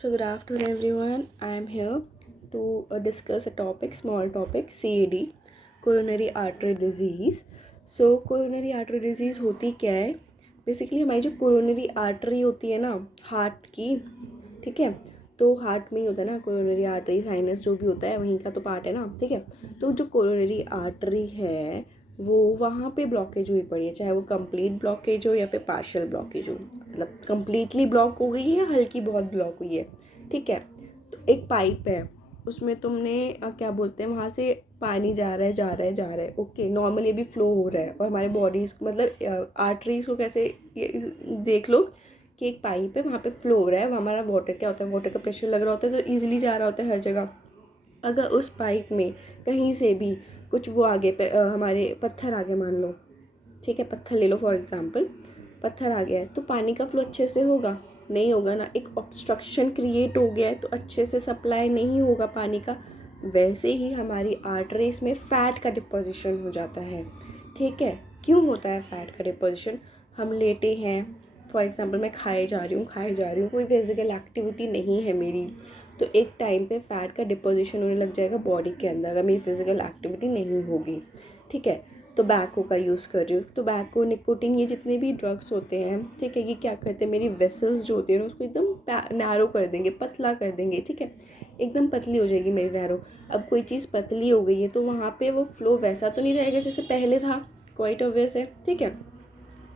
So good afternoon everyone. I am here to discuss a topic, small topic, CAD, coronary artery disease. So coronary artery disease होती क्या है? Basically हमारी जो coronary artery होती है ना हार्ट की, ठीक है, तो हार्ट में ही होता है ना कोरोनरी आर्टरी, साइनस जो भी होता है वहीं का तो पार्ट है ना, ठीक है। तो जो कोरोनरी आर्टरी है वो वहाँ पे ब्लॉकेज हुई पड़ी है, चाहे वो कंप्लीट ब्लॉकेज हो या फिर पार्शियल ब्लॉकेज हो, मतलब कंप्लीटली ब्लॉक हो गई है या हल्की बहुत ब्लॉक हुई है, ठीक है। तो एक पाइप है, उसमें तुमने क्या बोलते हैं, वहाँ से पानी जा रहा है जा रहा है जा रहा है, ओके, नॉर्मली भी फ्लो हो रहा है। और हमारे बॉडीज मतलब आर्टरीज को कैसे देख लो कि एक पाइप है, वहाँ पे फ्लो हो रहा है, वहाँ हमारा वाटर क्या होता है, वाटर का प्रेशर लग रहा होता है तो ईजिली जा रहा होता है हर जगह। अगर उस पाइप में कहीं से भी कुछ वो आगे पे हमारे पत्थर आ गए मान लो, ठीक है, पत्थर ले लो फॉर एग्जांपल, पत्थर आ गया है तो पानी का फ्लो अच्छे से होगा? नहीं होगा ना, एक ऑब्स्ट्रक्शन क्रिएट हो गया है तो अच्छे से सप्लाई नहीं होगा पानी का। वैसे ही हमारी आर्टरीज में फैट का डिपोजिशन हो जाता है, ठीक है। क्यों होता है फैट का डिपोजिशन? हम लेटे हैं, फॉर एग्जांपल मैं खाए जा रही हूँ, कोई फिजिकल एक्टिविटी नहीं है मेरी, तो एक टाइम पे फैट का डिपोजिशन होने लग जाएगा बॉडी के अंदर अगर मेरी फिजिकल एक्टिविटी नहीं होगी, ठीक है। टोबैको का यूज़ कर रही हूँ, टोबैको, निकोटीन, ये जितने भी ड्रग्स होते हैं, ठीक है, ये क्या करते हैं, मेरी वेसल्स जो होती है ना उसको एकदम नैरो कर देंगे, पतला कर देंगे, ठीक है, एकदम पतली हो जाएगी मेरी नैरो। अब कोई चीज़ पतली हो गई है तो वहाँ पे वो फ्लो वैसा तो नहीं रहेगा जैसे पहले था, क्वाइट ऑब्वियस है, ठीक है।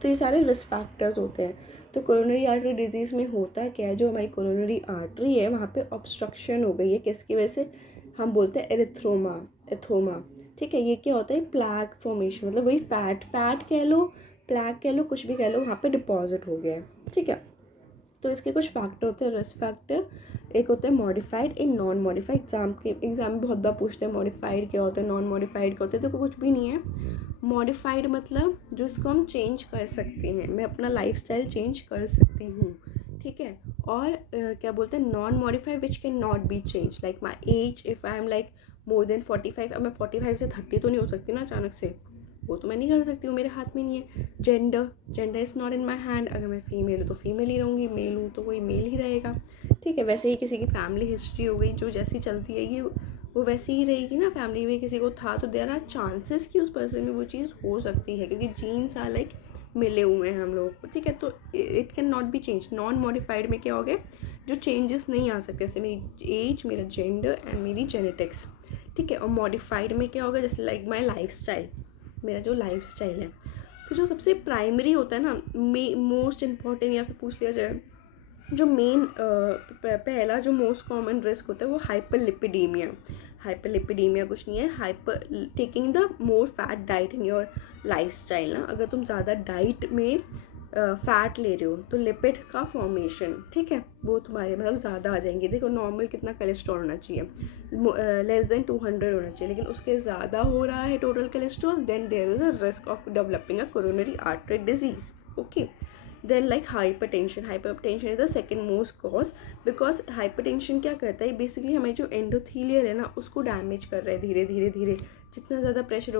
तो ये सारे रिस्क फैक्टर्स होते हैं। तो कोरोनरी आर्टरी डिजीज़ में होता क्या है, जो हमारी कोरोनरी आर्टरी है वहाँ पे ऑब्स्ट्रक्शन हो गई है, किसकी वजह से? हम बोलते हैं एरिथ्रोमा, एथोमा, ठीक है। ये क्या होता है? प्लैक फॉर्मेशन, मतलब वही फैट कह लो, प्लैक कह लो, कुछ भी कह लो, वहाँ पे डिपॉजिट हो गया है, ठीक है। तो इसके कुछ फैक्टर होते हैं, रिस्क फैक्टर। एक होता है मॉडिफाइड, एक नॉन मॉडिफाइड। एग्जाम में बहुत बार पूछते हैं मॉडिफाइड क्या होता है, नॉन मॉडिफाइड क्या होता है, तो कुछ भी नहीं है। मॉडिफाइड मतलब जो इसको हम चेंज कर सकते हैं, मैं अपना लाइफस्टाइल चेंज कर सकती हूँ, ठीक है। और क्या बोलते हैं, non modified which can not be change, like my age, if I am like more than 45, अब मैं 45 से 30 तो नहीं हो सकती ना अचानक से, वो तो मैं नहीं कर सकती हूँ, मेरे हाथ में नहीं है। Gender is not in my hand, अगर मैं फीमेल हूँ तो फीमेल ही रहूँगी, मेल हूँ तो कोई मेल ही रहेगा, ठीक है। वैसे ही किसी की फैमिली हिस्ट्री हो गई जो जैसी चलती है ये वो वैसी ही रहेगी ना। फैमिली में किसी को था तो देयर आर चांसेस कि उस पर्सन में वो चीज़ हो सकती है, क्योंकि जीन्स आर लाइक मिले हुए हैं हम लोगों को, ठीक है। तो it can not be change. Non modified में क्या हो गया, जो चेंजेस नहीं आ सकते, जैसे मेरी एज, मेरा जेंडर एंड मेरी जेनेटिक्स, ठीक है। और मॉडिफाइड में क्या होगा, जैसे लाइक माई लाइफ स्टाइल, मेरा जो लाइफ स्टाइल है। तो जो सबसे प्राइमरी होता है ना, मोस्ट इम्पॉर्टेंट, या फिर पूछ लिया जाए जो मेन पहला जो मोस्ट कॉमन रिस्क होता है वो हाइपरलिपिडीमिया। हाइपरलिपिडीमिया कुछ नहीं है, hyper taking the more fat diet in your lifestyle ना। अगर तुम ज़्यादा डाइट में फैट ले रहे हो तो लिपिड का फॉर्मेशन, ठीक है, वो तुम्हारे मतलब ज़्यादा आ जाएंगे। देखो नॉर्मल कितना कोलेस्ट्रॉल होना चाहिए, लेस देन 200 होना चाहिए, लेकिन उसके ज़्यादा हो रहा है total cholesterol, then there is a risk of developing a coronary artery disease, okay. Then like hypertension is the second most cause, because hypertension क्या करता है, बेसिकली हमें जो एंडोथीलियल है ना उसको डैमेज कर रहा है धीरे धीरे धीरे। जितना ज़्यादा प्रेशर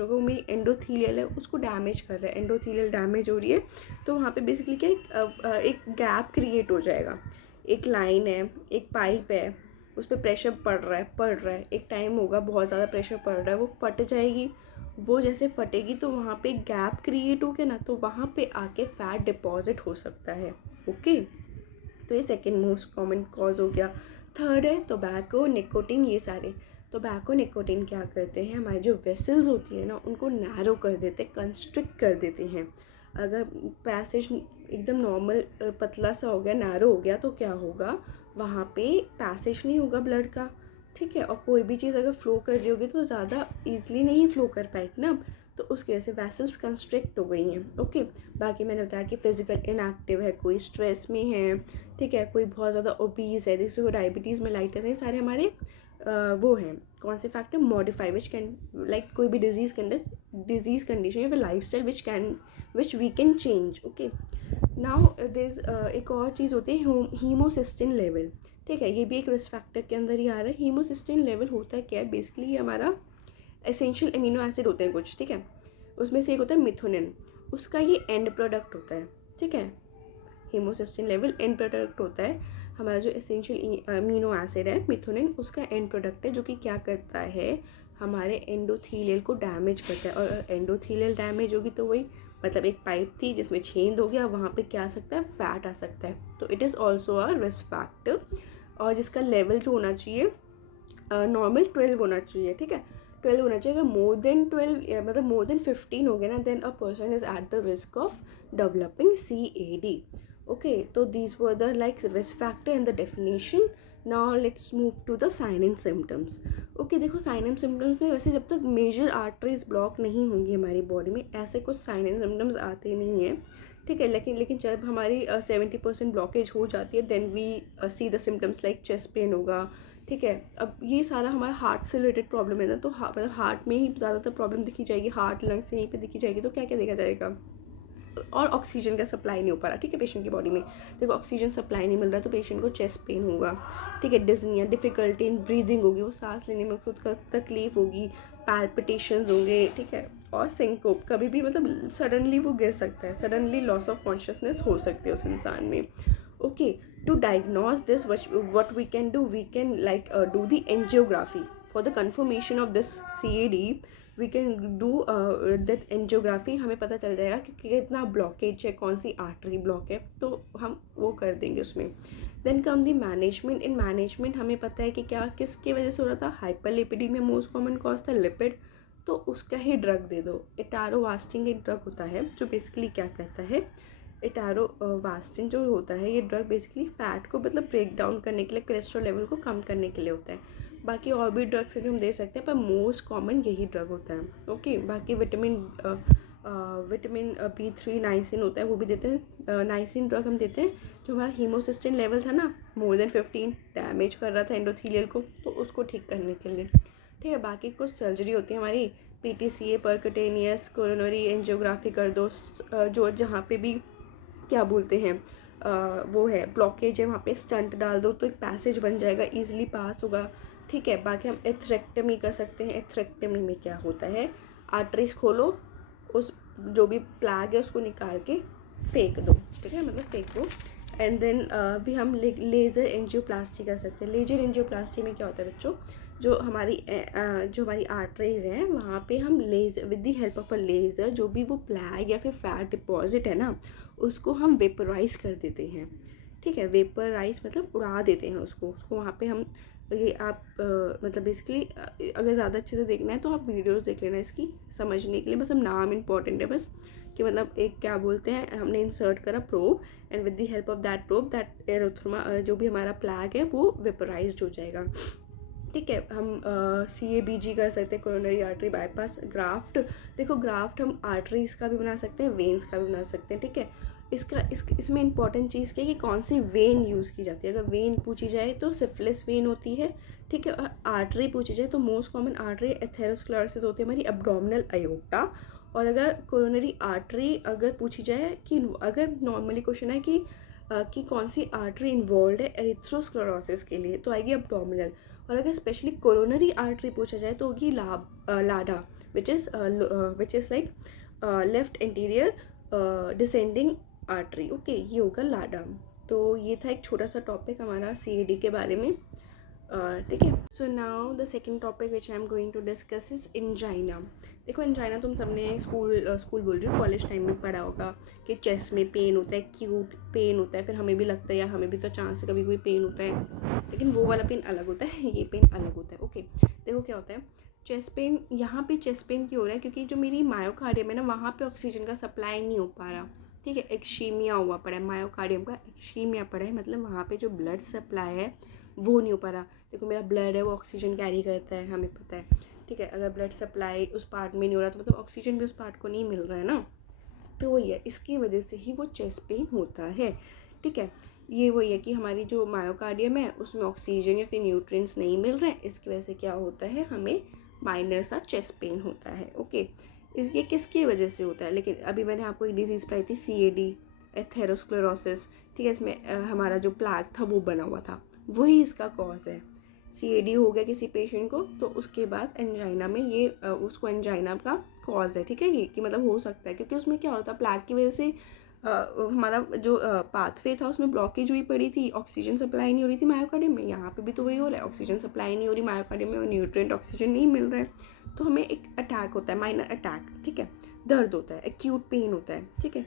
होगा वो मेरी एंडोथीलियल है उसको डैमेज कर रहा है, एंडोथीलियल डैमेज हो रही है। तो वहाँ पे बेसिकली क्या एक गैप क्रिएट हो जाएगा, एक लाइन है, एक पाइप है, उस पर प्रेशर पड़ रहा है, एक टाइम होगा बहुत ज़्यादा प्रेशर पड़ रहा है, वो फट जाएगी। वो जैसे फटेगी तो वहाँ पे गैप क्रिएट हो गया ना, तो वहाँ पे आके फैट डिपॉजिट हो सकता है, ओके। तो ये सेकेंड मोस्ट कॉमन कॉज हो गया। थर्ड है टोबैको, निकोटीन, ये सारे। टोबैको, निकोटीन क्या करते हैं, हमारी जो वेसल्स होती है ना उनको नैरो कर देते, कंस्ट्रिक्ट कर देते हैं। अगर पैसेज एकदम नॉर्मल पतला सा हो गया, नैरो हो गया, तो क्या होगा, वहाँ पे पैसेज नहीं होगा ब्लड का, ठीक है। और कोई भी चीज़ अगर फ्लो कर रही होगी तो ज़्यादा ईजिली नहीं फ्लो कर पाएगी ना, तो उसकी वजह से वेसल्स कंस्ट्रिक्ट हो गई हैं, ओके। बाकी मैंने बताया कि फिजिकल इनएक्टिव है, कोई स्ट्रेस में है, ठीक है, कोई बहुत ज़्यादा ओबीज है, जैसे वो डायबिटीज़ मेलाइटस है, ये सारे हमारे वो हैं कौन से factor, modify which can like कोई भी डिजीज़ कंडीशन या फिर lifestyle which we can change, okay. Now this एक और चीज़ होती है हीमोसिस्टिन लेवल, ठीक है, ये भी एक रिस्क फैक्टर के अंदर ही आ रहा है। हीमोसिस्टिन लेवल होता है क्या है, बेसिकली ये हमारा एसेंशियल अमीनो एसिड होते हैं कुछ, ठीक है, उसमें से एक होता है मिथुनिन, उसका ये एंड प्रोडक्ट होता है, ठीक है। हीमोसिस्टिन लेवल एंड प्रोडक्ट होता है। हमारा जो एसेंशियल अमीनो एसिड है मिथोनिन, उसका एंड प्रोडक्ट है जो कि क्या करता है, हमारे एंडोथीलियल को डैमेज करता है। और एंडोथीलियल डैमेज होगी तो वही मतलब एक पाइप थी जिसमें छेद हो गया, वहाँ पे क्या आ सकता है, फैट आ सकता है। तो it is also a risk factor. और जिसका लेवल जो होना चाहिए नॉर्मल 12 होना चाहिए, ठीक है, 12 होना चाहिए। अगर मोर देन 12 मतलब मोर देन 15 हो गया ना, then a person is at the risk of developing CAD। Okay, तो these were the like risk factor in the definition. Now let's move to the sign and symptoms. Okay, देखो sign and symptoms में वैसे जब तक major arteries block नहीं होंगी हमारी body में, ऐसे कुछ साइन एंड सिम्टम्स आते नहीं हैं, ठीक है। लेकिन जब हमारी 70% ब्लॉकेज हो जाती है, then we see the symptoms like chest pain होगा, ठीक है। अब ये सारा हमारा हार्ट से रिलेटेड प्रॉब्लम है ना, तो मतलब हार्ट में ही ज़्यादातर प्रॉब्लम दिखी जाएगी, हार्ट लंग्स से यहीं पे दिखी जाएगी। तो क्या क्या देखा जाएगा, और ऑक्सीजन का सप्लाई नहीं हो पा रहा, ठीक है, पेशेंट की बॉडी में। देखो ऑक्सीजन सप्लाई नहीं मिल रहा तो पेशेंट को चेस्ट पेन होगा, ठीक है, डिज़निया, डिफ़िकल्टी इन ब्रीदिंग होगी, वो सांस लेने में खुद का तकलीफ होगी, पैल्पिटेशंस होंगे, ठीक है, और सिंकोप, कभी भी मतलब सडनली वो गिर सकता है, सडनली लॉस ऑफ कॉन्शियसनेस हो सकती है उस इंसान में। Okay, to diagnose this what we can do, we can like do the angiography for the confirmation of this CAD। We can do that angiography, हमें पता चल जाएगा कि कितना ब्लॉकेज है, कौन सी आर्टरी ब्लॉक है, तो हम वो कर देंगे उसमें। Then come the management. In management हमें पता है कि क्या किसकी वजह से हो रहा था, हाइपरलिपिडीमिया मोस्ट कॉमन कॉज था, लिपिड, तो उसका ही ड्रग दे दो। एटारोवास्टिन एक ड्रग होता है जो बेसिकली क्या कहता है, एटारोवास्टिन जो होता है ये ड्रग बेसिकली फैट को मतलब ब्रेक डाउन करने के लिए, कोलेस्ट्रॉल लेवल को कम करने के लिए होता है। बाकी और भी ड्रग्स है जो हम दे सकते हैं, पर मोस्ट कॉमन यही ड्रग होता है। ओके, बाकी विटामिन B3 नाइसिन होता है, वो भी देते हैं। नाइसिन ड्रग हम देते हैं जो हमारा हीमोसिस्टिन लेवल था ना मोर देन 15, डैमेज कर रहा था एंडोथीलियल को, तो उसको ठीक करने के लिए, ठीक है। बाकी कुछ सर्जरी होती है हमारी, PTCA, परकटेनियस कोरोनरी एंजियोग्राफी कर दो, जो जहाँ पे भी क्या बोलते हैं वो है ब्लॉकेज है, वहाँ पे स्टंट डाल दो तो एक पैसेज बन जाएगा, ईजिली पास होगा, ठीक है। बाकी हम एथरेक्टमी कर सकते हैं। एथरेक्टमी में क्या होता है, आर्टरीज खोलो, उस जो भी प्लाग है उसको निकाल के फेंक दो, ठीक है, मतलब फेंक दो। एंड देन भी हम लेज़र एंजियोप्लास्टी कर सकते हैं। लेजर एंजियोप्लास्टी में क्या होता है बच्चों, जो हमारी आर्टरीज हैं वहाँ पे हम laser with the help of a laser जो भी वो प्लैग या फिर फैट डिपॉजिट है ना, उसको हम वेपराइज कर देते हैं, ठीक है। वेपराइज मतलब उड़ा देते हैं उसको वहाँ पे हम। ये आप मतलब बेसिकली अगर ज़्यादा अच्छे से देखना है तो आप वीडियोस देख लेना इसकी समझने के लिए, बस हम नाम इम्पॉर्टेंट है बस, कि मतलब एक क्या बोलते हैं, हमने इंसर्ट करा probe and with the help of that probe that एरोथर्मा जो भी हमारा प्लैग है वो वेपराइज्ड हो जाएगा, ठीक है। हम CABG कर सकते हैं, कोरोनरी आर्टरी बाईपास। ग्राफ्ट, देखो ग्राफ्ट हम आर्टरीज का भी बना सकते हैं, वेन्स का भी बना सकते हैं, ठीक है। इसमें इंपॉर्टेंट चीज़ क्या है कि कौन सी वेन यूज़ की जाती है। अगर वेन पूछी जाए तो सिफिलिस वेन होती है, ठीक है। और आर्टरी पूछी जाए तो मोस्ट कॉमन आर्टरी एथेरोस्क्लेरोसिस होती है हमारी एब्डोमिनल अयोटा। और अगर कोरोनरी आर्टरी अगर पूछी जाए कि अगर नॉर्मली क्वेश्चन है कि कौन सी आर्टरी इन्वॉल्व है एरिथ्रोस्क्लेरोसिस के लिए, तो आएगी एब्डोमिनल। और अगर स्पेशली कोरोनरी आर्टरी पूछा जाए तो होगी लाडा, which is like left anterior descending artery. Okay, ये होगा लाडा। तो ये था एक छोटा सा टॉपिक हमारा CAD के बारे में, ठीक है। So now the second topic which I am going to discuss is angina. देखो एंजाइना तुम सबने स्कूल बोल रही हूँ, कॉलेज टाइम में पढ़ा होगा कि चेस्ट में पेन होता है, एक्यूट पेन होता है, फिर हमें भी लगता है यार हमें भी तो चांस है कभी कोई पेन होता है, लेकिन वो वाला पेन अलग होता है, ये पेन अलग होता है। ओके, देखो क्या होता है, चेस्ट पेन, यहाँ पे चेस्ट पेन क्यों हो रहा है, क्योंकि जो मेरी मायोकार्डियम है ना वहाँ पे ऑक्सीजन का सप्लाई नहीं हो पा रहा, ठीक है। एक्सीमिया हुआ पड़ा है, मायोकार्डियम का एक्सीमिया पड़ा है, मतलब वहाँ पे जो ब्लड सप्लाई है वो नहीं हो पा रहा। देखो मेरा ब्लड है वो ऑक्सीजन कैरी करता है, हमें पता है, ठीक है। अगर ब्लड सप्लाई उस पार्ट में नहीं हो रहा तो मतलब ऑक्सीजन भी उस पार्ट को नहीं मिल रहा है ना, तो वही है, इसकी वजह से ही वो चेस्ट पेन होता है, ठीक है। ये वही है कि हमारी जो मायोकार्डियम है उसमें ऑक्सीजन या फिर न्यूट्रिएंट्स नहीं मिल रहे हैं, इसकी वजह से क्या होता है, हमें माइनर सा चेस्ट पेन होता है। ओके, ये किसकी वजह से होता है, लेकिन अभी मैंने आपको एक डिजीज़ पढ़ाई थी CAD, एथेरोस्क्लेरोसिस, ठीक है। इसमें हमारा जो प्लैग था वो बना हुआ था, वही इसका कॉज है। CAD हो गया किसी पेशेंट को तो उसके बाद एंजाइना में ये उसको एंजाइना का कॉज है, ठीक है, ये कि मतलब हो सकता है, क्योंकि उसमें क्या होता है प्लैग की वजह से हमारा जो पाथवे था उसमें ब्लॉकेज हुई पड़ी थी, ऑक्सीजन सप्लाई नहीं हो रही थी मायोकार्डियम में। यहाँ पे भी तो वही हो रहा है, ऑक्सीजन सप्लाई नहीं हो रही मायोकार्डियम में और न्यूट्रिएंट ऑक्सीजन नहीं मिल रहा है, तो हमें एक अटैक होता है, माइनर अटैक, ठीक है, दर्द होता है, एक्यूट पेन होता है, ठीक है।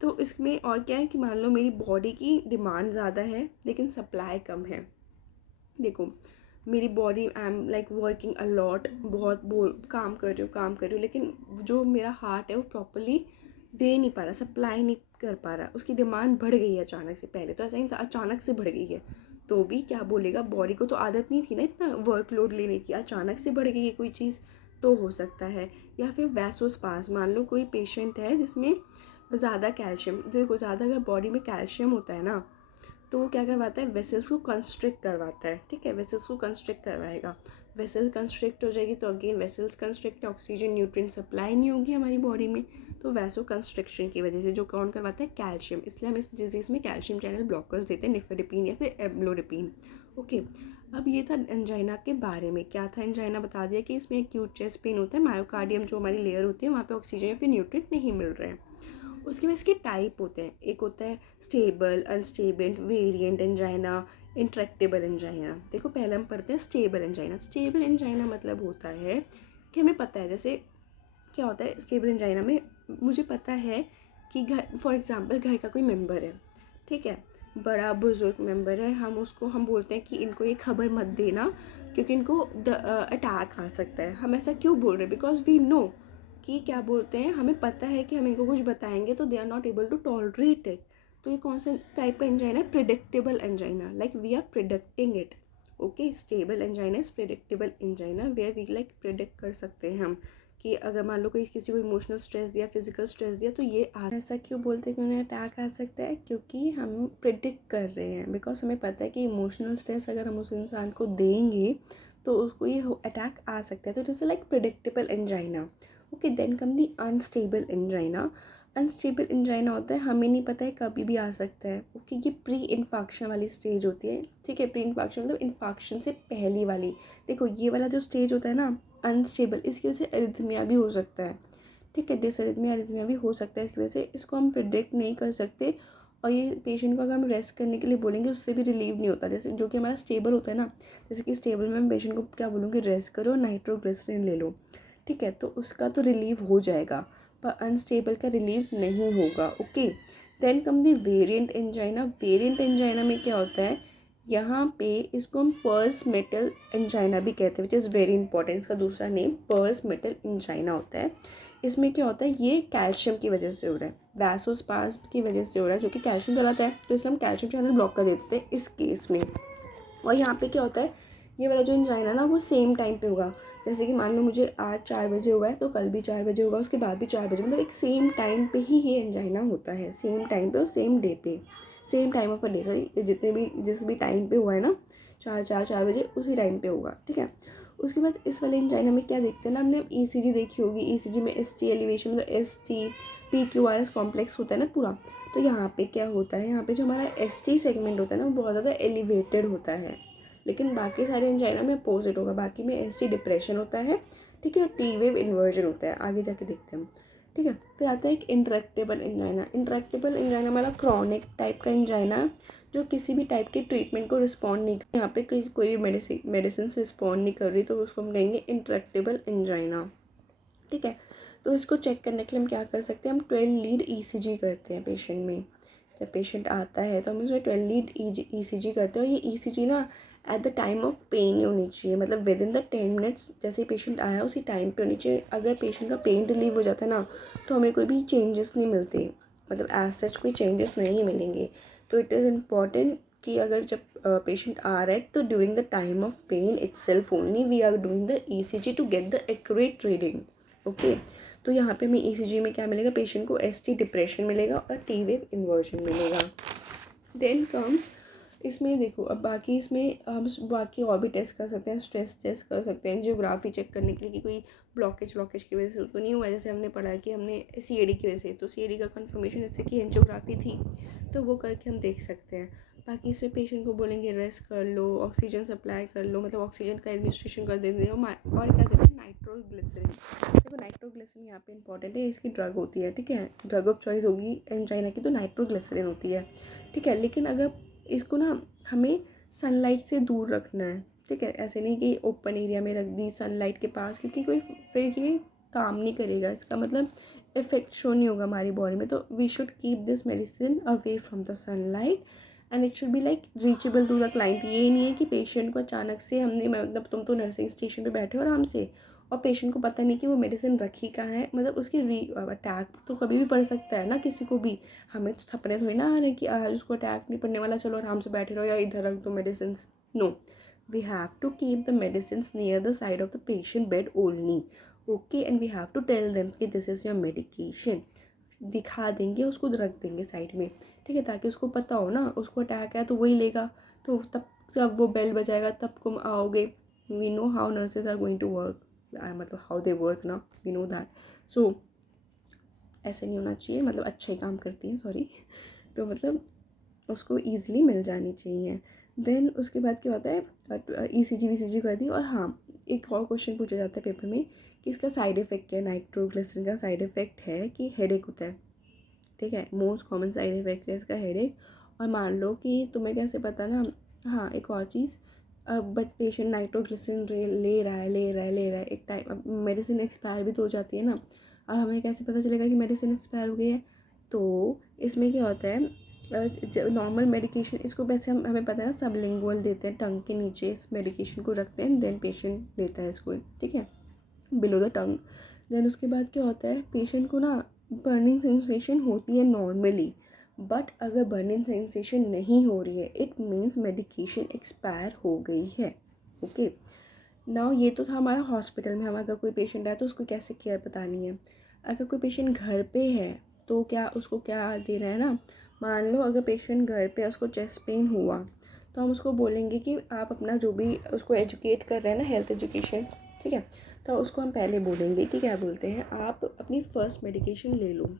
तो इसमें और क्या है कि मान लो मेरी बॉडी की डिमांड ज़्यादा है लेकिन सप्लाई कम है। देखो मेरी body, I am like working a lot, बहुत काम कर रही हूँ, लेकिन जो मेरा हार्ट है वो प्रॉपरली दे नहीं पा रहा, सप्लाई नहीं कर पा रहा, उसकी डिमांड बढ़ गई है अचानक से। पहले तो ऐसा नहीं था, अचानक से बढ़ गई है, तो भी क्या बोलेगा, बॉडी को तो आदत नहीं थी ना इतना वर्कलोड लेने की, अचानक से बढ़ गई है कोई चीज़, तो हो सकता है। या फिर वैसोस्पाज़म, मान लो कोई पेशेंट है जिसमें ज़्यादा कैल्शियम, देखो ज़्यादा अगर बॉडी में कैल्शियम होता है ना तो वो क्या करवाता है, वेसल्स को कंस्ट्रिक्ट करवाता है, ठीक है, वेसल्स को कंस्ट्रिक्ट करवाएगा, वेसल कंस्ट्रिक्ट हो जाएगी तो again vessels constrict, oxygen nutrient supply नहीं होगी हमारी बॉडी में, तो वैसो कंस्ट्रिक्शन की वजह से, जो कौन करवाता है, कैल्शियम, इसलिए हम इस डिजीज़ में कैल्शियम चैनल ब्लॉकर्स देते हैं, निफेडिपिन या फिर एम्लोडिपिन। ओके, अब ये था एंजाइना के बारे में। क्या था एंजाइना, बता दिया कि इसमें एक्यूट चेस्ट पेन होता है, मायोकार्डियम जो हमारी लेयर होती है वहाँ पे ऑक्सीजन या फिर न्यूट्रिएंट नहीं मिल रहे हैं। उसके बाद इसके टाइप होते हैं, एक होता है stable, unstable, variant angina, intractable angina. देखो पहले हम पढ़ते हैं स्टेबल एंजाइना। स्टेबल एंजाइना मतलब होता है कि हमें पता है, जैसे क्या होता है स्टेबल एंजाइना में, मुझे पता है कि घर, फॉर एग्जांपल घर का कोई मेंबर है, ठीक है, बड़ा बुजुर्ग मेंबर है, हम बोलते हैं कि इनको ये खबर मत देना क्योंकि इनको अटैक आ सकता है। हम ऐसा क्यों बोल रहे हैं, बिकॉज वी नो कि क्या बोलते हैं, हमें पता है कि हम इनको कुछ बताएंगे तो they are not able to tolerate it. तो ये कौन सा टाइप का एंजाइना है, predictable angina, like we are predicting it. Okay, stable angina is predictable angina where we like predict कर सकते हैं हम कि अगर मान लो कोई किसी को इमोशनल स्ट्रेस दिया, फिजिकल स्ट्रेस दिया, तो ये ऐसा क्यों बोलते हैं कि उन्हें अटैक आ सकता है, क्योंकि हम प्रिडिक्ट कर रहे हैं, बिकॉज हमें पता है कि इमोशनल स्ट्रेस अगर हम उस इंसान को देंगे तो उसको ये अटैक आ सकता है, तो it is like predictable angina. Okay, then come the unstable angina. Unstable angina होता है, हमें नहीं पता है कभी भी आ सकता है। ओके, ये प्री इन्फाक्शन वाली स्टेज होती है, ठीक है, प्री इन्फाक्शन मतलब इन्फाक्शन से पहली वाली। देखो ये वाला जो स्टेज होता है ना अनस्टेबल, इसकी वजह से अरिथमिया भी हो सकता है, ठीक है, डिसअरिथमिया भी हो सकता है इसकी वजह से, इसको हम प्रिडिक्ट नहीं कर सकते। और ये पेशेंट को अगर हम रेस्ट करने के लिए बोलेंगे उससे भी रिलीव नहीं होता, जैसे जो कि हमारा स्टेबल होता है ना, जैसे कि स्टेबल में मैं पेशेंट को क्या बोलूँगी, रेस्ट करो, नाइट्रोग्लिसरीन ले लो, ठीक है, तो उसका तो रिलीव हो जाएगा, पर अनस्टेबल का रिलीव नहीं होगा। ओके, देन कम दी वेरिएंट एंजाइना। वेरिएंट एंजाइना में क्या होता है, यहाँ पे इसको हम पर्स मेटल एंजाइना भी कहते हैं, विच इज़ वेरी इंपॉर्टेंट। इसका दूसरा नेम पर्स मेटल एंजाइना होता है। इसमें क्या होता है, ये कैल्शियम की वजह से हो रहा है, वैसोस्पाज़म की वजह से हो रहा है, जो कि कैल्शियम चलाता है, तो इसलिए हम कैल्शियम चैनल ब्लॉक कर देते हैं इस केस में। और यहाँ पे क्या होता है, ये वाला जो एंजाइना ना वो सेम टाइम पे होगा, जैसे कि मान लो मुझे आज 4 बजे हुआ है तो कल भी 4 बजे होगा, उसके बाद भी 4 बजे, मतलब एक सेम टाइम पे ही ये एंजाइना होता है, सेम टाइम पे और सेम डे पे, same time of a day, sorry जिस भी टाइम पे हुआ है ना, 4 बजे उसी टाइम पे होगा, ठीक है। उसके बाद इस वाले एंजाइना में क्या देखते हैं ना, हमने ECG देखी होगी, ECG में ST एलिवेशन मतलब ST PQRS कॉम्प्लेक्स होता है ना पूरा, तो यहाँ पे क्या होता है, यहाँ पे जो हमारा ST सेगमेंट होता है ना वो बहुत ज़्यादा एलिवेटेड होता है, लेकिन बाकी सारे एंजाइना में अपोजिट होगा, बाकी में ST डिप्रेशन होता है, ठीक है, T वेव इन्वर्जन होता है, आगे जाके देखते हैं हम, ठीक है। फिर आता है एक इंट्रैक्टेबल एंजाइना। इंट्रैक्टेबल एंजाइना हमारा क्रॉनिक टाइप का एंजाइना जो किसी भी टाइप के ट्रीटमेंट को रिस्पॉन्ड नहीं, यहाँ पे कोई भी मेडिसिन से रिस्पॉन्ड नहीं कर रही, तो उसको हम कहेंगे इंट्रैक्टेबल एंजाइना, ठीक है। तो इसको चेक करने के लिए हम क्या कर सकते हैं, हम 12 लीड ECG करते हैं पेशेंट में। जब पेशेंट आता है तो हम इसमें 12 लीड ECG करते हैं, और ये ECG ना at the time of pain होनी चाहिए, मतलब विद इन द 10 मिनट्स, जैसे पेशेंट आया उसी टाइम पे होनी चाहिए। अगर पेशेंट का पेन रिलीव हो जाता है ना तो हमें कोई भी चेंजेस नहीं मिलते, मतलब एज सच कोई चेंजेस नहीं मिलेंगे। तो इट इज़ इम्पॉर्टेंट कि अगर जब पेशेंट आ रहा है तो during the time of pain itself only we are doing the ECG to get the accurate reading. Okay, तो यहाँ पे हमें ECG में क्या मिलेगा, पेशेंट को ST डिप्रेशन मिलेगा और T वेव इन्वर्जन मिलेगा। देन कम्स, इसमें देखो अब बाकी इसमें हम बाकी और भी टेस्ट कर सकते हैं, स्ट्रेस टेस्ट कर सकते हैं, जियोग्राफी चेक करने के लिए कि कोई ब्लॉकेज की वजह से तो नहीं हुआ है, जैसे हमने पढ़ा कि हमने CAD की वजह से, तो CAD का कंफर्मेशन जैसे कि एंजियोग्राफी थी तो वो करके हम देख सकते हैं। बाकी इसमें पेशेंट को बोलेंगे रेस्ट कर लो, ऑक्सीजन सप्लाई कर लो, मतलब ऑक्सीजन का एडमिनिस्ट्रेशन कर देते हैं, और क्या देते हैं, नाइट्रोग्लिसरीन। देखो नाइट्रोग्लिसरीन यहाँ पे इंपॉर्टेंट है, इसकी ड्रग होती है, ठीक है, ड्रग ऑफ चॉइस होगी एंजाइना की तो नाइट्रोग्लिसरीन होती है, ठीक है। लेकिन अगर इसको ना हमें सनलाइट से दूर रखना है, ठीक है, ऐसे नहीं कि ओपन एरिया में रख दी सनलाइट के पास, क्योंकि कोई फिर ये काम नहीं करेगा, इसका मतलब इफेक्ट शो नहीं होगा हमारी बॉडी में। तो we should keep this medicine away from the sunlight and it should be like reachable to the client. ये नहीं है कि पेशेंट को अचानक से हमने, मतलब तुम तो नर्सिंग स्टेशन पे बैठे हो आराम से और पेशेंट को पता नहीं कि वो मेडिसिन रखी कहाँ है, मतलब उसकी अटैक तो कभी भी पड़ सकता है ना किसी को भी। हमें तो थपने थोड़ी ना आ रहे कि आज उसको अटैक नहीं पड़ने वाला, चलो आराम से बैठे रहो या इधर रख दो medicine. No, we have to keep the medicines near the side of the patient bed only, okay, and we have to tell them कि this is your medication, दिखा देंगे उसको, रख देंगे साइड में, ठीक है, ताकि उसको पता हो ना उसको अटैक है तो वही लेगा, तो तब जब वो बेल बजाएगा तब तुम आओगे। We know how nurses are going to work, मतलब हाउ दे वर्क ना, वी नो दैट। सो ऐसे नहीं होना चाहिए, मतलब अच्छा ही काम करती हैं, सॉरी। तो मतलब उसको ईजिली मिल जानी चाहिए। देन उसके बाद क्या होता है, ईसीजी वीसीजी कर दी। और हाँ, एक और क्वेश्चन पूछा जाता है पेपर में कि इसका साइड इफ़ेक्ट क्या है। नाइट्रोग्लिसरीन का साइड इफ़ेक्ट है कि हेडेक होता है, ठीक है, मोस्ट कॉमन साइड इफ़ेक्ट है इसका हेडेक। और मान लो कि तुम्हें कैसे पता ना, हाँ एक और चीज़, बट पेशेंट नाइट्रोग्लिसरीन ले रहा है एक टाइम, अब मेडिसिन एक्सपायर भी तो हो जाती है ना। अब हमें कैसे पता चलेगा कि मेडिसिन एक्सपायर हो गई है? तो इसमें क्या होता है, नॉर्मल मेडिकेशन इसको वैसे हमें पता है ना, सबलिंगुअल देते हैं, टंग के नीचे इस मेडिकेशन को रखते हैं, देन पेशेंट लेता है इसको, ठीक है, बिलो द टंग। देन उसके बाद क्या होता है, पेशेंट को ना बर्निंग सेंसेशन होती है नॉर्मली, बट अगर बर्निंग सेंसेशन नहीं हो रही है इट मीन्स मेडिकेशन एक्सपायर हो गई है, ओके। नाउ ये तो था हमारा हॉस्पिटल में, हम अगर कोई पेशेंट आए तो उसको कैसे केयर बतानी है। अगर कोई पेशेंट घर पे है तो क्या उसको क्या देना है ना, मान लो अगर पेशेंट घर पे उसको चेस्ट पेन हुआ तो हम उसको बोलेंगे कि आप अपना जो भी उसको एजुकेट कर रहे हैं ना, हेल्थ एजुकेशन, ठीक है, तो उसको हम पहले बोलेंगे कि क्या बोलते हैं, आप अपनी फ़र्स्ट मेडिकेशन ले लो,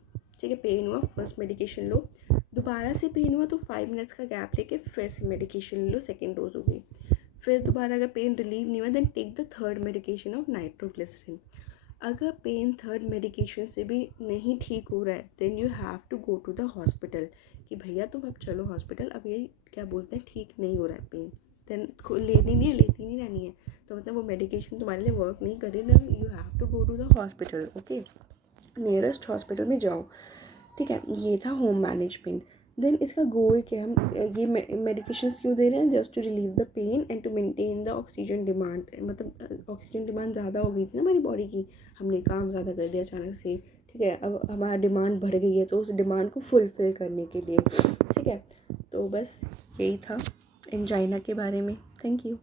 ठीक है, पेन हुआ फर्स्ट मेडिकेशन लो, दोबारा से पेन हुआ तो 5 मिनट्स का गैप लेके फिर से मेडिकेशन ले लो, सेकेंड डोज हो गई। फिर दोबारा अगर पेन रिलीव नहीं हुआ then take the third medication of nitroglycerin. अगर पेन थर्ड मेडिकेशन से भी नहीं ठीक हो रहा है then you have to go to the hospital, कि भैया तुम अब चलो हॉस्पिटल, अब ये क्या बोलते हैं ठीक नहीं हो रहा है पेन, देन लेती नहीं रहनी है, तो मतलब वो मेडिकेशन तुम्हारे लिए वर्क नहीं कर रही, then you have to go to the hospital, okay, nearest hospital में जाओ, ठीक है। ये था होम मैनेजमेंट। देन इसका गोल क्या है, ये मेडिकेशंस क्यों दे रहे हैं, just to relieve the pain and to maintain the oxygen demand, मतलब ऑक्सीजन डिमांड ज़्यादा हो गई थी ना हमारी बॉडी की, हमने काम ज़्यादा कर दिया अचानक से, ठीक है, अब हमारा डिमांड बढ़ गई है तो उस डिमांड को फुलफ़िल करने के लिए, ठीक है। तो बस यही था एंजाइना के बारे में। Thank you.